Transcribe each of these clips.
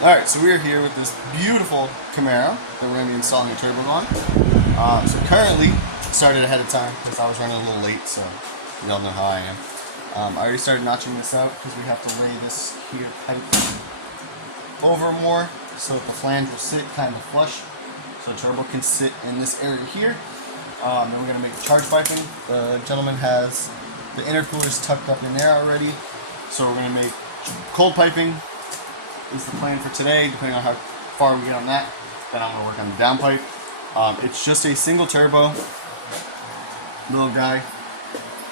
Alright, so we're here with this beautiful Camaro that we're going to be installing a turbo on. So currently, started ahead of time because I was running a little late, so you all know how I am. I already started notching this out because we have to lay this here pipe over more so that the flange will sit kind of flush, so the turbo can sit in this area here. Then we're going to make the charge piping. The gentleman has the intercoolers tucked up in there already, so we're going to make cold piping is the plan for today, depending on how far we get on that. Then I'm going to work on the downpipe. It's just a single turbo, little guy.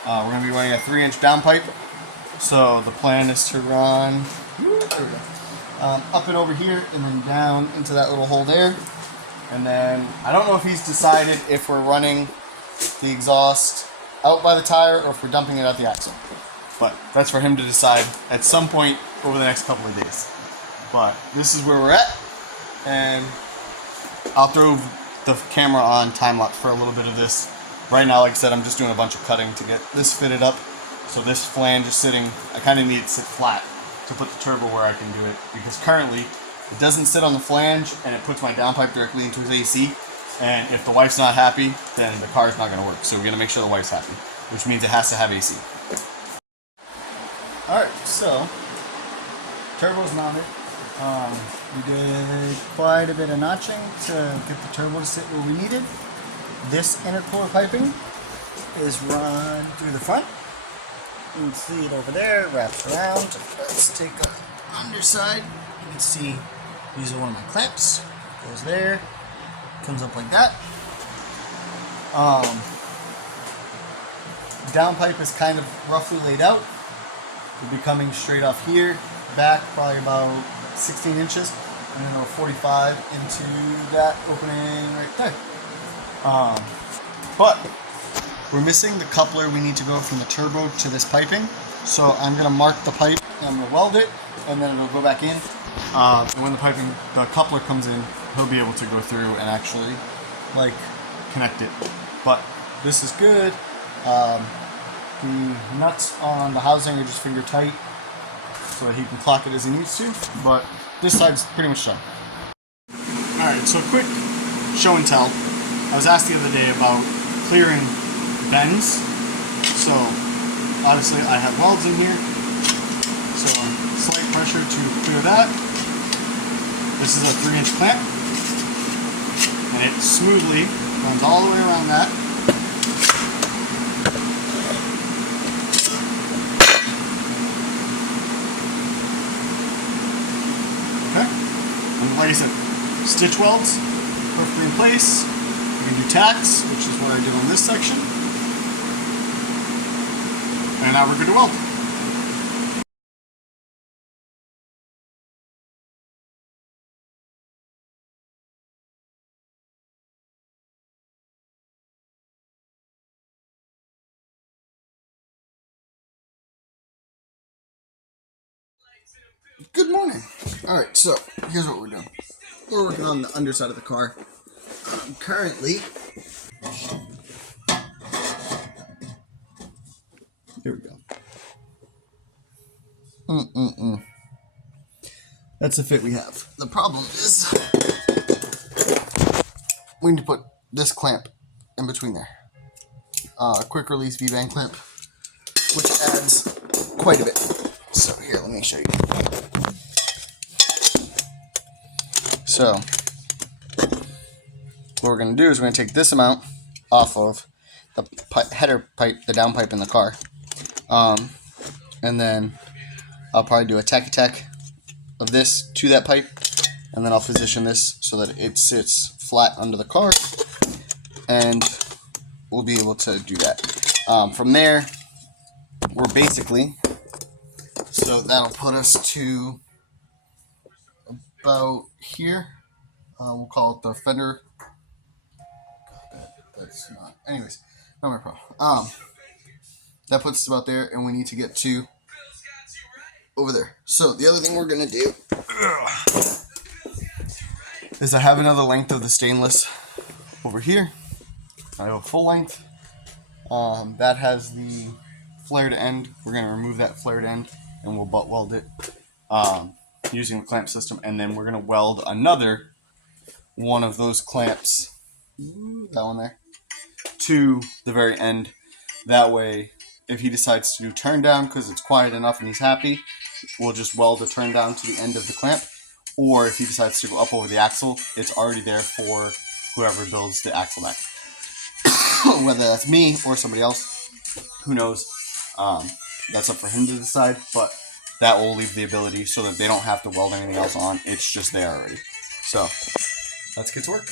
We're going to be running a 3-inch downpipe. So the plan is to run up and over here and then down into that little hole there. And then I don't know if he's decided if we're running the exhaust out by the tire or if we're dumping it out the axle. But that's for him to decide at some point over the next couple of days. But this is where we're at, and I'll throw the camera on time lapse for a little bit of this. Right now, like I said, I'm just doing a bunch of cutting to get this fitted up. So this flange is sitting, I kind of need it to sit flat to put the turbo where I can do it, because currently it doesn't sit on the flange and it puts my downpipe directly into his AC. And if the wife's not happy, then the car's not going to work. So we're going to make sure the wife's happy, which means it has to have AC. Alright, so turbo's mounted. We did quite a bit of notching to get the turbo to sit where we needed. This intercooler piping is run through the front. You can see it over there, wraps around. Let's take the underside. You can see these are one of my clamps. Goes there, comes up like that. Downpipe is kind of roughly laid out. We'll be coming straight off here, back probably about 16 inches, and then a 45 into that opening right there. But we're missing the coupler. We need to go from the turbo to this piping. So I'm going to mark the pipe, and I'm going to weld it, and then it'll go back in. And when the coupler comes in, he'll be able to go through and actually connect it. But this is good. The nuts on the housing are just finger tight, so that he can clock it as he needs to, but this side's pretty much done. Alright, so quick show and tell. I was asked the other day about clearing bends, so obviously I have welds in here, so slight pressure to clear that. This is a 3-inch clamp, and it smoothly runs all the way around that. And like I said, stitch welds, perfectly in place. You can do tacks, which is what I did on this section. And now we're good to weld. Good morning. Alright, so here's what we're doing. We're working on the underside of the car. Currently, here we go. That's the fit we have. The problem is we need to put this clamp in between there. A quick release V-bang clamp, which adds quite a bit. So here, let me show you. So what we're going to do is we're going to take this amount off of the header pipe, the downpipe in the car. And then I'll probably do a tacky-tack of this to that pipe. And then I'll position this so that it sits flat under the car. And we'll be able to do that. From there, we're basically, so that'll put us to about here. We'll call it the fender. That's not. Anyways, not my problem. That puts us about there, and we need to get to over there. So the other thing we're gonna do is I have another length of the stainless over here. I have a full length. That has the flared end. We're gonna remove that flared end, and we'll butt weld it. using the clamp system, and then we're going to weld another one of those clamps, that one there, to the very end. That way, if he decides to do turn down because it's quiet enough and he's happy, we'll just weld a turn down to the end of the clamp. Or if he decides to go up over the axle, it's already there for whoever builds the axle back. Whether that's me or somebody else, who knows? That's up for him to decide, but that will leave the ability so that they don't have to weld anything else on. It's just there already. So, let's get to work.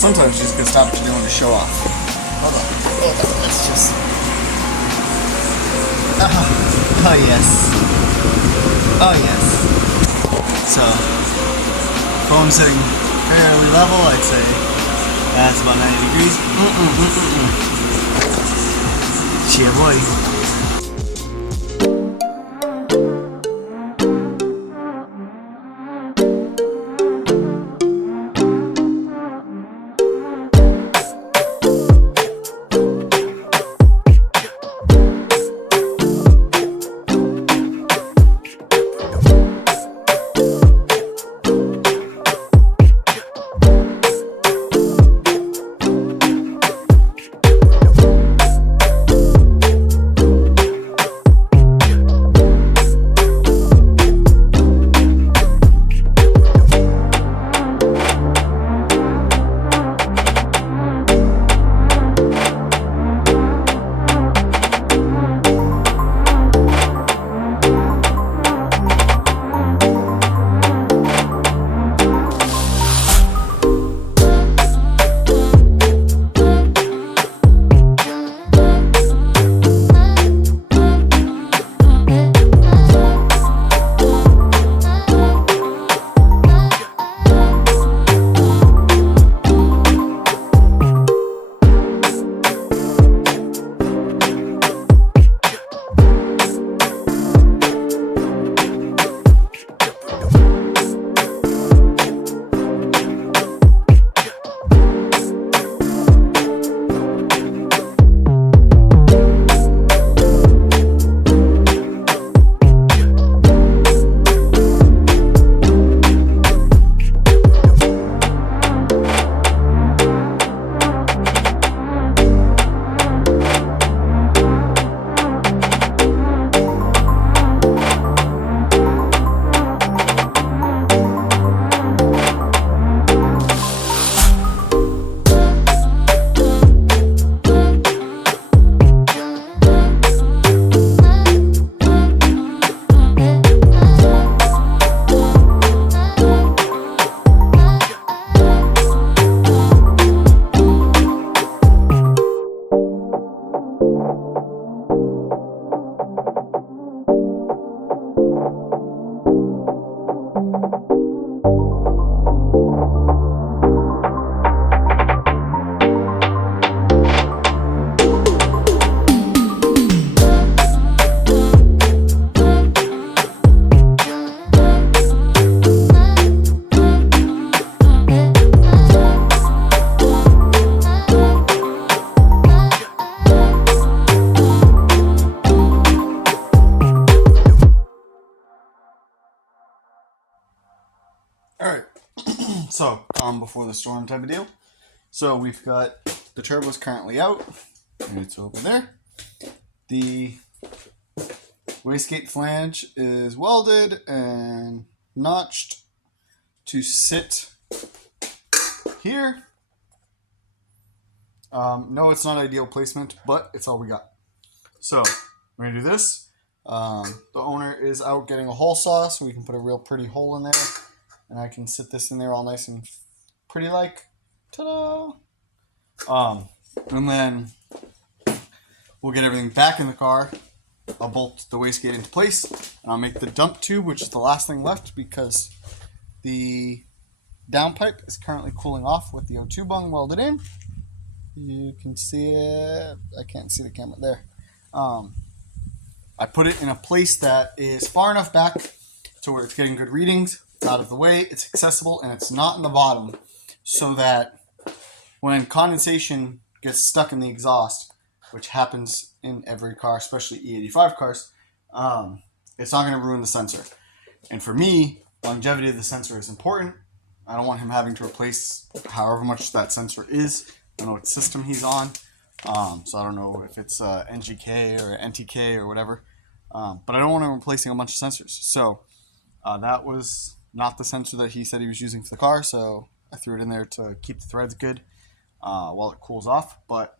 Sometimes you just gotta stop what you're doing to show off. Hold on. Let's just... Oh yes. Oh yes. So, phone setting fairly level, I'd say. That's about 90 degrees. Yeah, boy. So, before the storm type of deal. So we've got the turbo's currently out, and it's over there. The wastegate flange is welded and notched to sit here. No, it's not ideal placement, but it's all we got. So we're gonna do this. The owner is out getting a hole saw, so we can put a real pretty hole in there, and I can sit this in there all nice and pretty like. Ta-da! And then we'll get everything back in the car. I'll bolt the wastegate into place, and I'll make the dump tube, which is the last thing left because the downpipe is currently cooling off with the O2 bung welded in. You can see it. I can't see the camera there. I put it in a place that is far enough back to where it's getting good readings. It's out of the way, it's accessible, and it's not in the bottom, so that when condensation gets stuck in the exhaust, which happens in every car, especially E85 cars, it's not going to ruin the sensor. And for me, longevity of the sensor is important. I don't want him having to replace however much that sensor is. I don't know what system he's on, so I don't know if it's NGK or NTK or whatever. But I don't want him replacing a bunch of sensors. So that was not the sensor that he said he was using for the car, so I threw it in there to keep the threads good while it cools off. But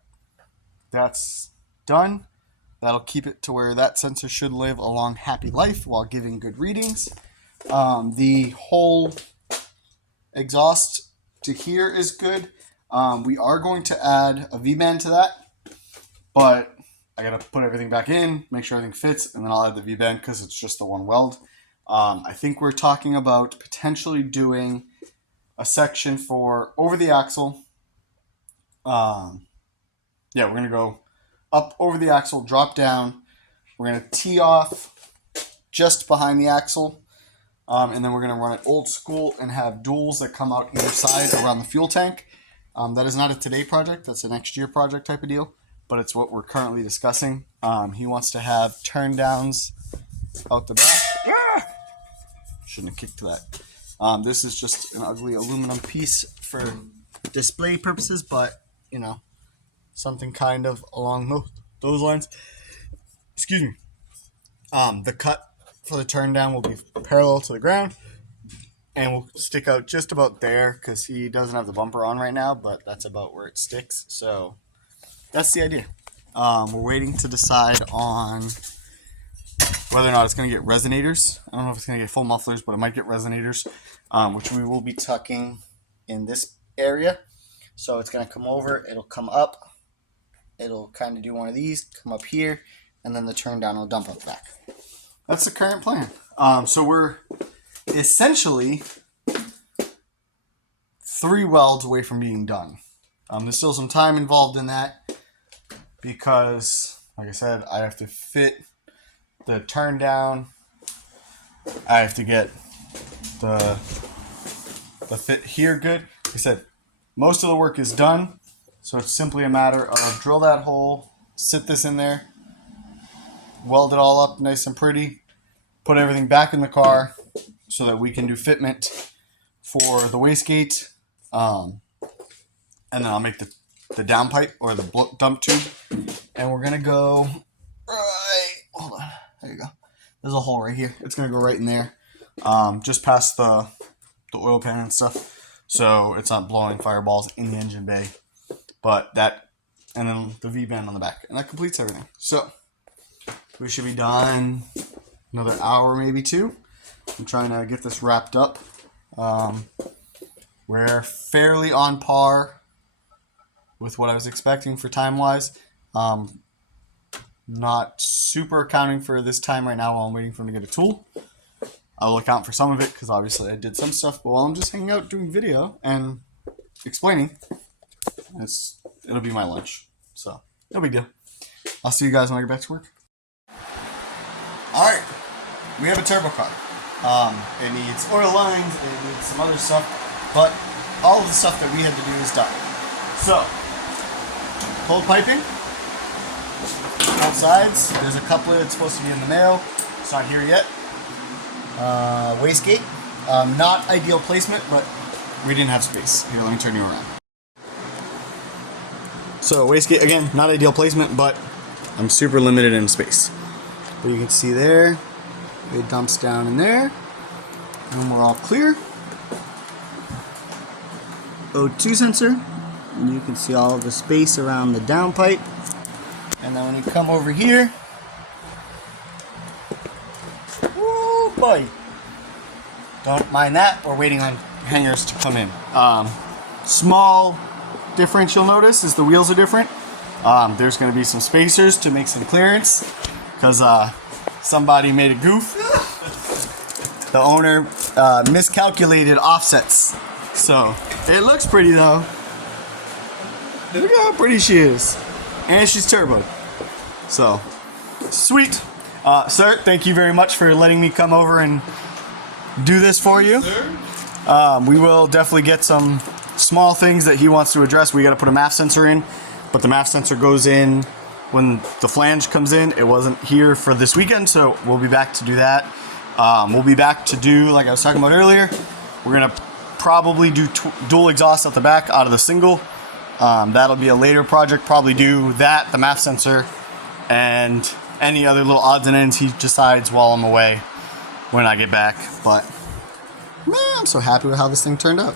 that's done. That'll keep it to where that sensor should live a long, happy life while giving good readings. The whole exhaust to here is good. We are going to add a V-band to that, but I got to put everything back in, make sure everything fits, and then I'll add the V-band because it's just the one weld. I think we're talking about potentially doing a section for over the axle. Yeah, we're going to go up over the axle, drop down. We're going to tee off just behind the axle. And then we're going to run it old school and have duals that come out either side around the fuel tank. That is not a today project. That's a next year project type of deal. But it's what we're currently discussing. He wants to have turn downs out the back. Ah! Shouldn't have kicked to that. This is just an ugly aluminum piece for display purposes, but, you know, something kind of along those lines. Excuse me. The cut for the turn down will be parallel to the ground and will stick out just about there because he doesn't have the bumper on right now, but that's about where it sticks. So that's the idea. We're waiting to decide on whether or not it's going to get resonators. I don't know if it's going to get full mufflers, but it might get resonators, which we will be tucking in this area. So it's going to come over, it'll come up, it'll kind of do one of these, come up here, and then the turn down will dump out back. That's the current plan. So we're essentially 3 welds away from being done. There's still some time involved in that because, like I said, I have to fit the turn down. I have to get the fit here good. Like I said, most of the work is done, so it's simply a matter of drill that hole, sit this in there, weld it all up nice and pretty, put everything back in the car so that we can do fitment for the wastegate, and then I'll make the downpipe or the dump tube, and we're gonna go right. Hold on, there you go. There's a hole right here. It's gonna go right in there, just past the oil pan and stuff, so it's not blowing fireballs in the engine bay. But that, and then the V-band on the back, and that completes everything. So we should be done another hour, maybe 2. I'm trying to get this wrapped up. We're fairly on par with what I was expecting for time-wise. Not super accounting for this time right now while I'm waiting for him to get a tool. I will account for some of it because obviously I did some stuff, but while I'm just hanging out doing video and explaining, it'll be my lunch. So, no big deal. I'll see you guys when I get back to work. Alright, we have a turbo car. It needs oil lines, it needs some other stuff, but all of the stuff that we had to do is done. So, cold piping, both sides. There's a couplet that's supposed to be in the mail. It's not here yet. Wastegate, not ideal placement, but we didn't have space. Here, let me turn you around. So wastegate, again, not ideal placement, but I'm super limited in space. But you can see there, it dumps down in there, and we're all clear. O2 sensor, and you can see all of the space around the downpipe. And then when you come over here, woo boy, don't mind that, we're waiting on hangers to come in. Small difference you'll notice is the wheels are different. There's going to be some spacers to make some clearance because somebody made a goof. The owner miscalculated offsets. So it looks pretty though. Look how pretty she is. And she's turbo. So sweet. Sir, thank you very much for letting me come over and do this for you. We will definitely get some small things that he wants to address. We got to put a MAF sensor in, but the MAF sensor goes in when the flange comes in. It wasn't here for this weekend, so we'll be back to do that. We'll be back to do, like I was talking about earlier, we're going to probably do dual exhaust at the back out of the single. That'll be a later project. Probably do that, the MAF sensor, and any other little odds and ends he decides while I'm away when I get back. But man, I'm so happy with how this thing turned out.